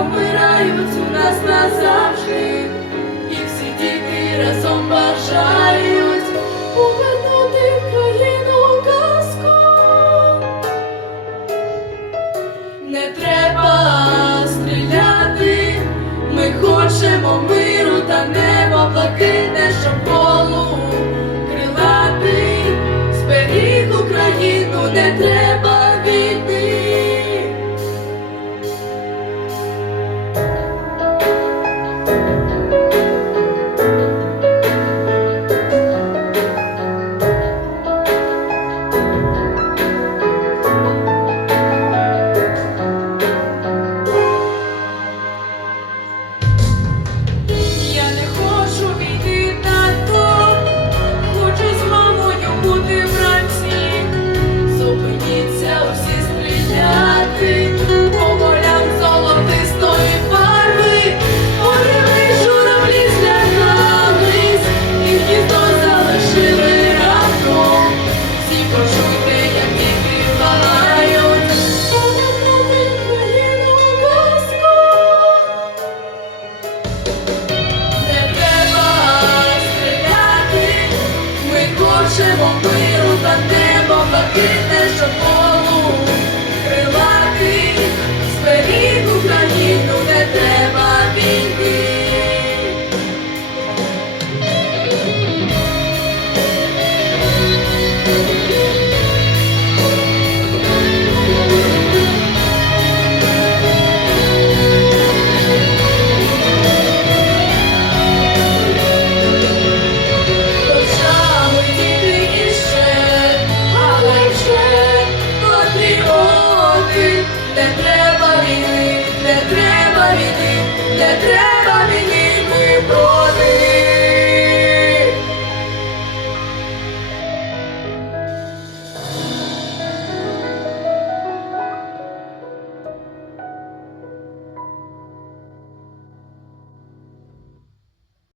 away. Живо миру та небо блакитне